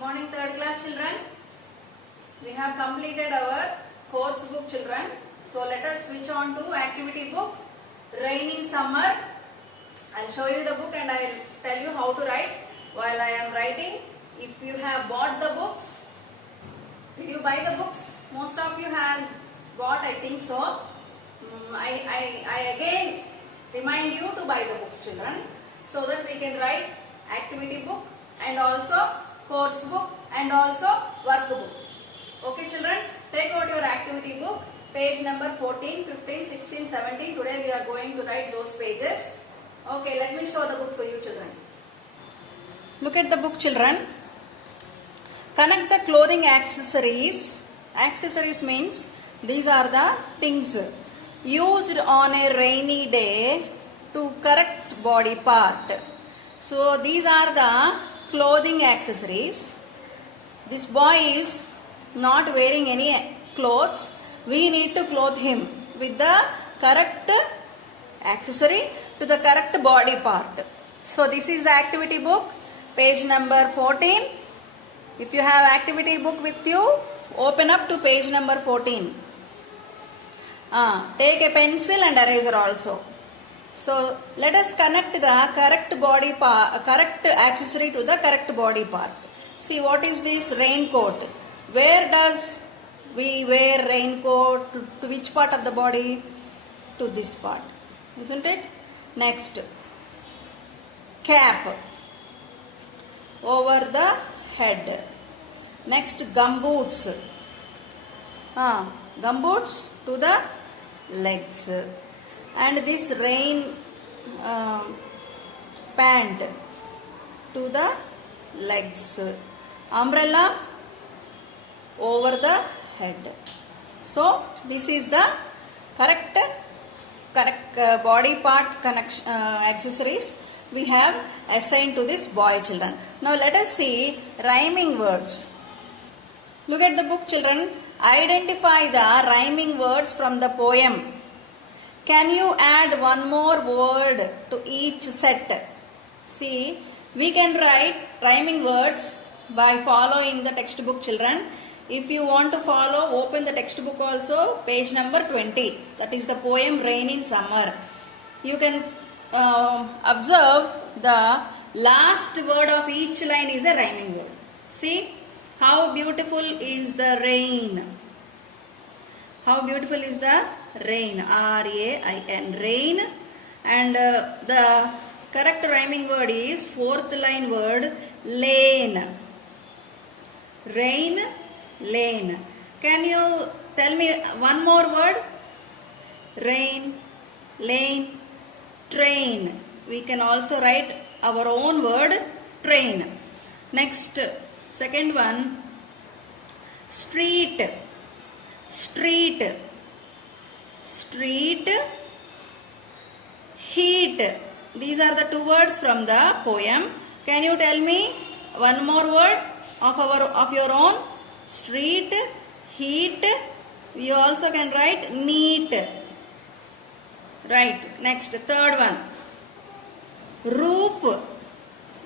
Morning third class children. We have completed our course book children. So let us switch on to activity book Rain in Summer. I'll show you the book and I'll tell you how to write while I am writing. If you have bought the books, did you buy the books? Most of you has bought, I think so. I again remind you to buy the books children so that we can write activity book and also course book and also workbook. Okay children, take out your activity book, page number 14, 15, 16, 17. Today we are going to write those pages. Okay, let me show the book for you children. Look at the book children. Connect the clothing accessories. Accessories means these are the things used on a rainy day to correct body part. So these are the clothing accessories. This boy is not wearing any clothes. We need to clothe him with the correct accessory to the correct body part. So this is the activity book, page number 14. If you have activity book with you, open up to page number 14. Take a pencil and eraser also. So let us connect the correct body part, correct accessory to the correct body part. See, what is this raincoat? Where does we wear raincoat? To which part of the body? To this part, isn't it? Next, cap over the head. Next, gumboots. Gumboots to the legs. And this rain pant to the legs. Umbrella over the head. So this is the correct body part connection accessories we have assigned to this boy children. Now let us see rhyming words. Look at the book children. Identify the rhyming words from the poem. Can you add one more word to each set? See, we can write rhyming words by following the textbook children. If you want to follow, open the textbook also, page number 20. That is the poem Rain in Summer. You can observe the last word of each line is a rhyming word. See how beautiful is the rain. How beautiful is the rain. R-A-I-N. Rain. And the correct rhyming word is fourth line word lane. Rain, lane. Can you tell me one more word? Rain, lane, train. We can also write our own word train. Next, second one, street. Street, street, heat. These are the two words from the poem. Can you tell me one more word of your own? Street, heat. You also can write neat. Right. Next, third one. Roof.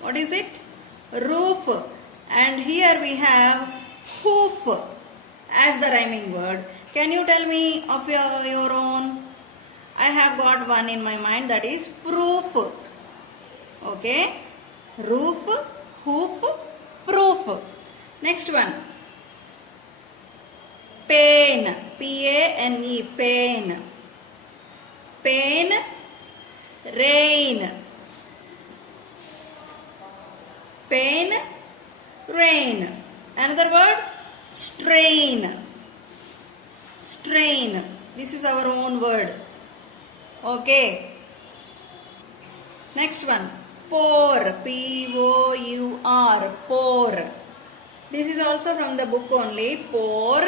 What is it? Roof. And here we have hoof as the rhyming word. Can you tell me of your own? I have got one in my mind, that is proof. Okay. Roof, hoof, proof. Next one. Pain. P-A-N-E. Pain. Pain. Rain. Pain. Rain. Another word. Strain. Strain. This is our own word. Okay. Next one. Pour. P-O-U-R. Pour. This is also from the book only. Pour.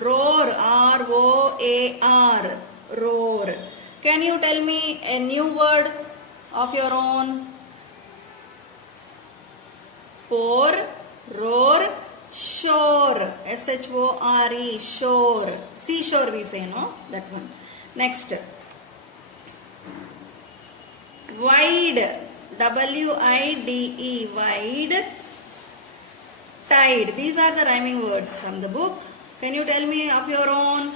Roar. R-O-A-R. Roar. Can you tell me a new word of your own? Pour. Roar. Shore. S-H-O-R-E. Shore. Seashore we say, no? That one. Next. Wide. W-I-D-E. Wide. tide. These are the rhyming words from the book. Can you tell me of your own?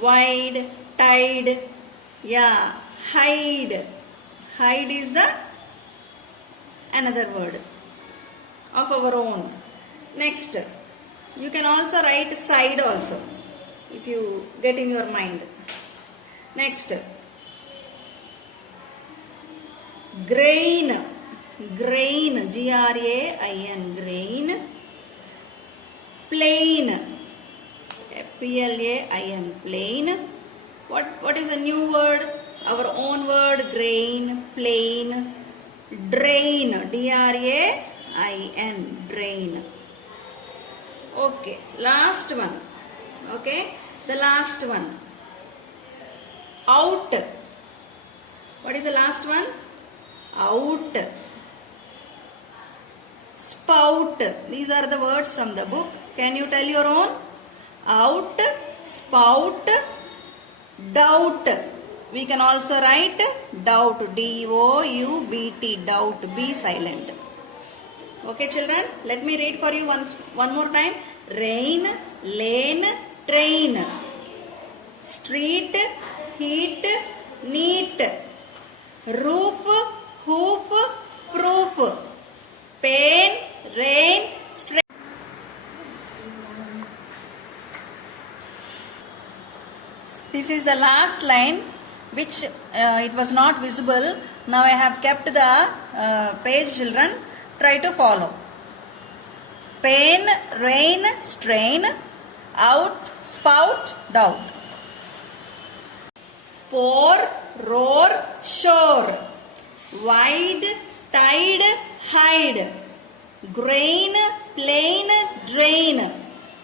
Wide, tide, yeah, hide. Hide is the another word of our own. Next, you can also write side also if you get in your mind. Next, grain, grain, Grain, grain. Plain, Plain, plain. What is a new word? Our own word, grain, plain. Drain, Drain, drain. Okay, last one. Okay, the last one. Out. What is the last one? Out. Spout. These are the words from the book. Can you tell your own? Out, spout, doubt. We can also write doubt, D-O-U-B-T, doubt, be silent. Okay children, let me read for you one more time. Rain, lane, train. Street, heat, neat. Roof, hoof, proof. Pain, rain, strain. This is the last line which it was not visible. Now I have kept the page, children. Try to follow. Pain, rain, strain. Out, spout, doubt. Pour, roar, shore. Wide, tide, hide. Grain, plain, drain.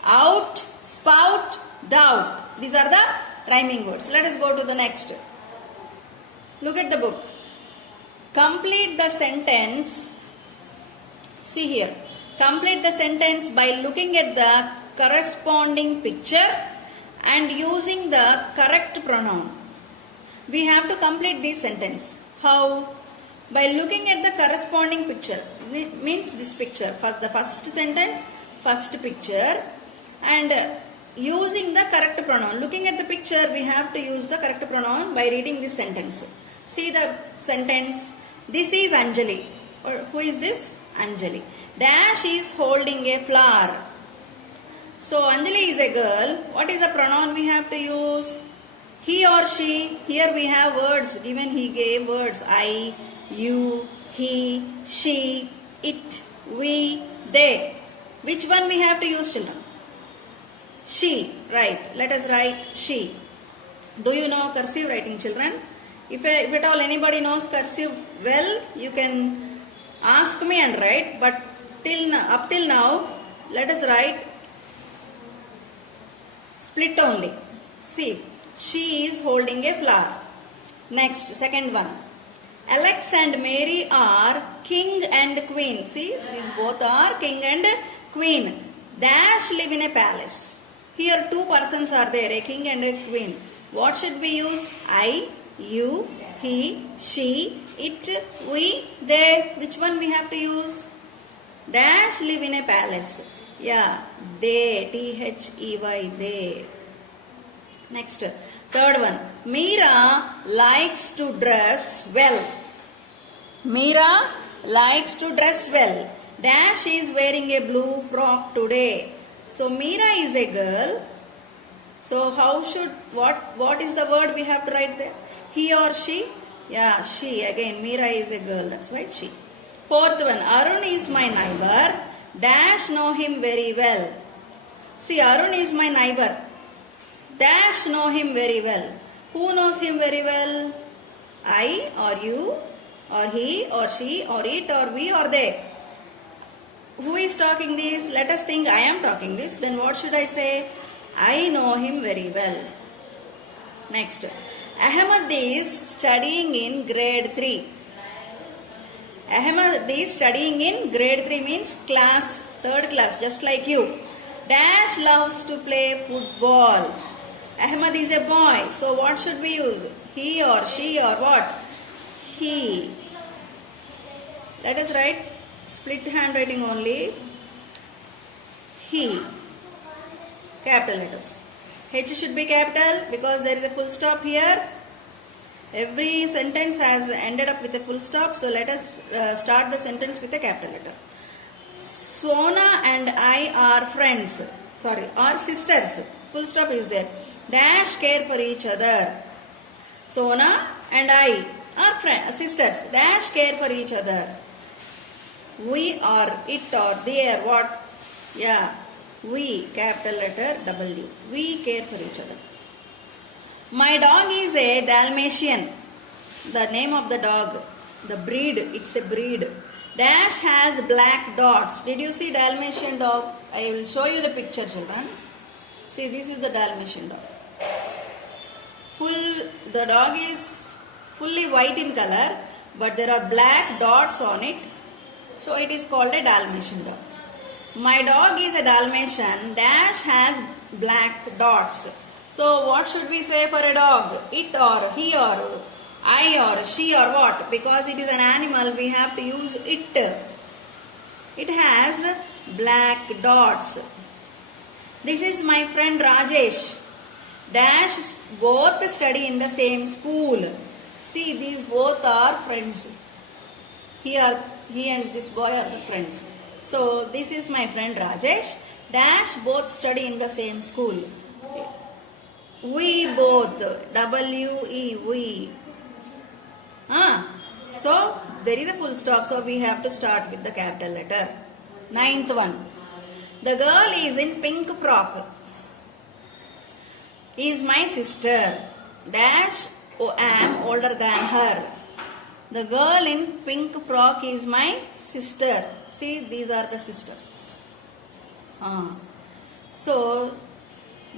Out, spout, doubt. These are the rhyming words. Let us go to the next. Look at the book. Complete the sentence. See here. Complete the sentence by looking at the corresponding picture and using the correct pronoun. We have to complete this sentence. How? By looking at the corresponding picture. It means this picture. For the first sentence, first picture, and using the correct pronoun. Looking at the picture, we have to use the correct pronoun by reading this sentence. See the sentence. This is Anjali. Or who is this? Anjali. Dash is holding a flower. So Anjali is a girl. What is the pronoun we have to use? He or she. Here we have words given. He gave words. I, you, he, she, it, we, they. Which one we have to use, children? She. Right. Let us write she. Do you know cursive writing, children? If at all anybody knows cursive well, you can ask me and write. But up till now, let us write split only. See, she is holding a flower. Next, second one. Alex and Mary are king and queen. See, these both are king and queen. Dash live in a palace. Here two persons are there, a king and a queen. What should we use? I, you, he, she, it, we, they. Which one we have to use? Dash live in a palace. Yeah, they, T-H-E-Y, they. Next, third one. Meera likes to dress well. Meera likes to dress well. Dash is wearing a blue frock today. So Meera is a girl. So what is the word we have to write there? He or she? Yeah, she. Again, Meera is a girl. That's why she. Fourth one. Arun is my neighbor. Dash know him very well. See, Arun is my neighbor. Dash know him very well. Who knows him very well? I or you or he or she or it or we or they. Who is talking this? Let us think I am talking this. Then what should I say? I know him very well. Next. Ahmad is studying in grade 3. Ahmad is studying in grade 3 means class, third class, just like you. Dash loves to play football. Ahmad is a boy. So what should we use? He or she or what? He. Let us write split handwriting only. he. Capital letters. H should be capital because there is a full stop here. Every sentence has ended up with a full stop. So let us start the sentence with a capital letter. Sona and I are friends. Sorry, are sisters. Full stop is there. Dash care for each other. Sona and I are friends, sisters. Dash care for each other. We are, it or they are what? Yeah, we, capital letter W. We care for each other. My dog is a Dalmatian. The name of the dog, the breed, it's a breed. Dash has black dots. Did you see Dalmatian dog? I will show you the picture, children. See, this is the Dalmatian dog. The dog is fully white in color, but there are black dots on it. So it is called a Dalmatian dog. My dog is a Dalmatian. Dash has black dots. So what should we say for a dog? It or he or I or she or what? Because it is an animal, we have to use it. It has black dots. This is my friend Rajesh. Dash both study in the same school. See, these both are friends. He and this boy are the friends. So this is my friend Rajesh. Dash both study in the same school. We both. W-E, we. So there is a full stop. So we have to start with the capital letter. 9th one. The girl is in pink frock. Is my sister. Dash am older than her. The girl in pink frock is my sister. See, these are the sisters. So,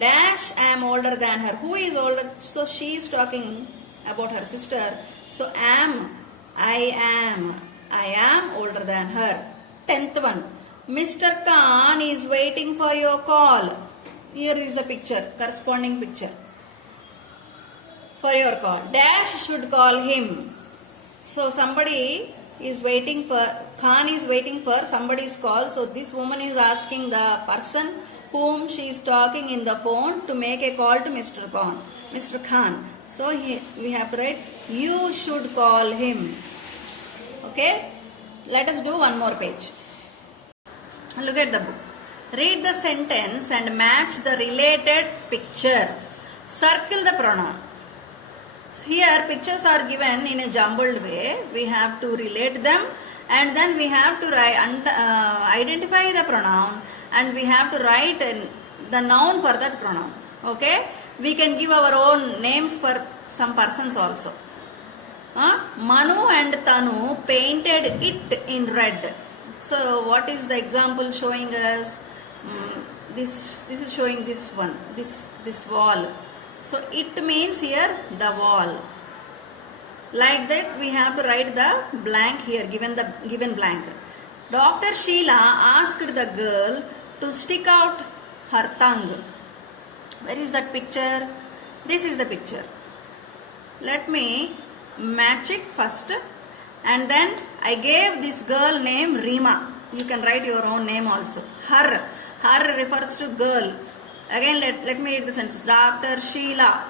dash am older than her. Who is older? So, she is talking about her sister. So, I am older than her. 10th one. Mr. Khan is waiting for your call. Here is the picture, corresponding picture. For your call. Dash should call him. So somebody is waiting for, Khan is waiting for somebody's call. So this woman is asking the person whom she is talking in the phone to make a call to Mr. Khan. So we have to write, you should call him. Okay. Let us do one more page. Look at the book. Read the sentence and match the related picture. Circle the pronoun. Here pictures are given in a jumbled way. We have to relate them and then we have to identify the pronoun and we have to write the noun for that pronoun. Okay? We can give our own names for some persons also. Manu and Tanu painted it in red. So what is the example showing us? This is showing this one, this wall. So it means here the wall. Like that we have to write the blank here, given blank. Dr. Sheila asked the girl to stick out her tongue. Where is that picture? This is the picture. Let me match it first. And then I gave this girl name Rima. You can write your own name also. Her refers to girl. Again, let me read the sentence. Dr. Sheila,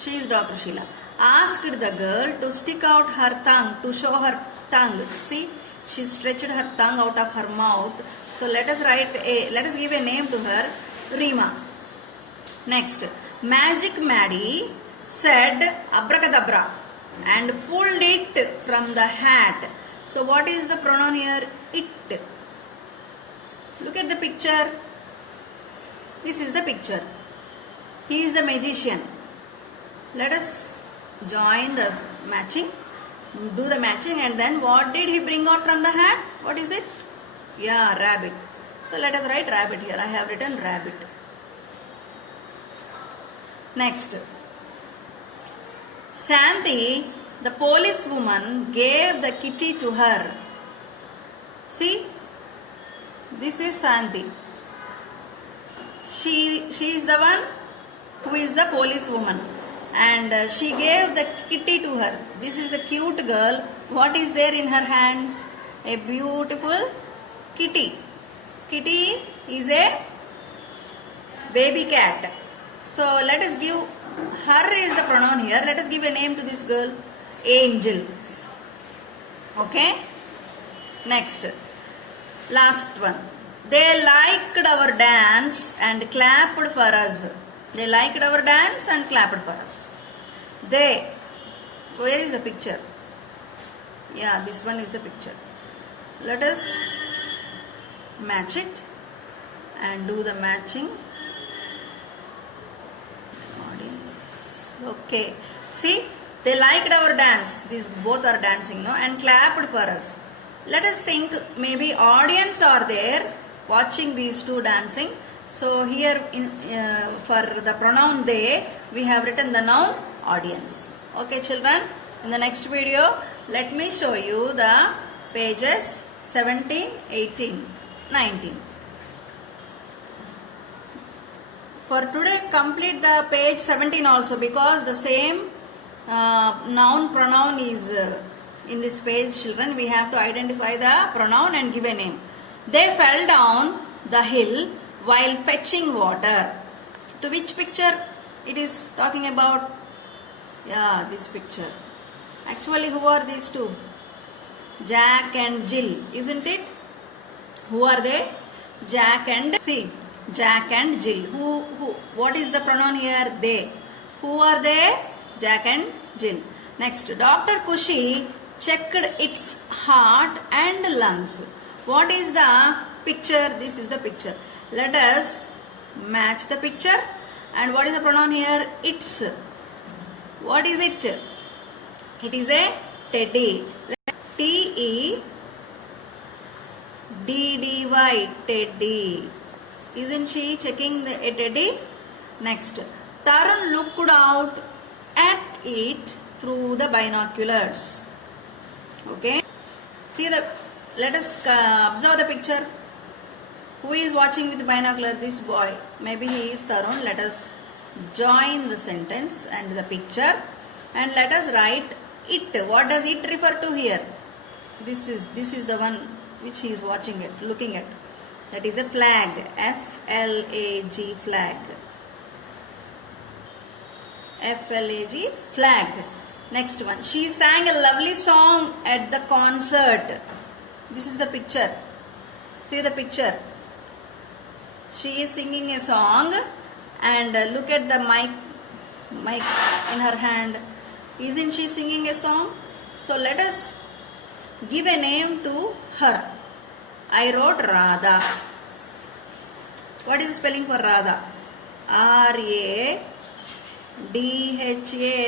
she is Dr. Sheila, asked the girl to stick out her tongue, to show her tongue. See, she stretched her tongue out of her mouth. So let us give a name to her, Rima. Next, Magic Maddie said abracadabra and pulled it from the hat. So what is the pronoun here? It. Look at the picture. This is the picture. He is the magician. Let us join the matching. Do the matching and then what did he bring out from the hat? What is it? Yeah, rabbit. So let us write rabbit here. I have written rabbit. Next. Santi, the policewoman, gave the kitty to her. See, this is Santi. She is the one who is the policewoman and she gave the kitty to her. This is a cute girl. What is there in her hands? A beautiful kitty. Kitty is a baby cat. So let us give, her is the pronoun here. Let us give a name to this girl, Angel. Okay. Next, last one. They liked our dance and clapped for us. They liked our dance and clapped for us. They, where is the picture? Yeah, this one is the picture. Let us match it and do the matching. Okay, see, they liked our dance. These both are dancing, no, and clapped for us. Let us think, maybe audience are there watching these two dancing. So here for the pronoun they, we have written the noun audience. Okay children, in the next video let me show you the pages 17, 18, 19. For today complete the page 17 also, because the same noun pronoun is in this page children. We have to identify the pronoun and give a name. They fell down the hill while fetching water. To which picture it is talking about? Yeah, this picture. Actually, who are these two? Jack and Jill, isn't it? Who are they? Jack and, see, Jack and Jill. Who, what is the pronoun here? They. Who are they? Jack and Jill. Next, Dr. Kushi checked its heart and lungs. What is the picture? This is the picture. Let us match the picture. And what is the pronoun here? Its. What is it? It is a teddy. T-E-D-D-Y, teddy. Isn't she checking a teddy? Next, Tarun looked out at it through the binoculars. Okay. See the, let us observe the picture. Who is watching with binocular? This boy. Maybe he is Tarun. Let us join the sentence and the picture and let us write it. What does it refer to here? This is the one which he is watching it, looking at. That is a flag. F-L-A-G, flag. F-L-A-G, flag. Next one. She sang a lovely song at the concert. This is the picture. See the picture. She is singing a song and look at the mic in her hand. Isn't she singing a song? So let us give a name to her. I wrote Radha. What is the spelling for Radha? R-A-D-H-A,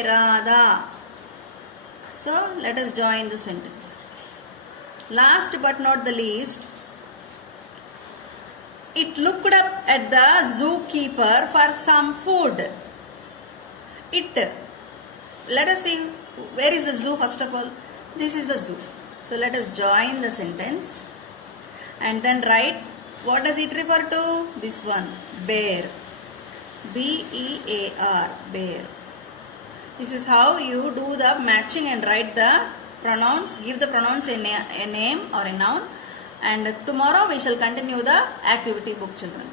Radha. So let us join the sentence. Last but not the least, it looked up at the zookeeper for some food. It. Let us see, where is the zoo first of all? This is the zoo. So let us join the sentence and then write, what does it refer to? This one, bear. B-E-A-R, bear. This is how you do the matching and write the pronouns, give the pronouns a name or a noun. And tomorrow we shall continue the activity book, children.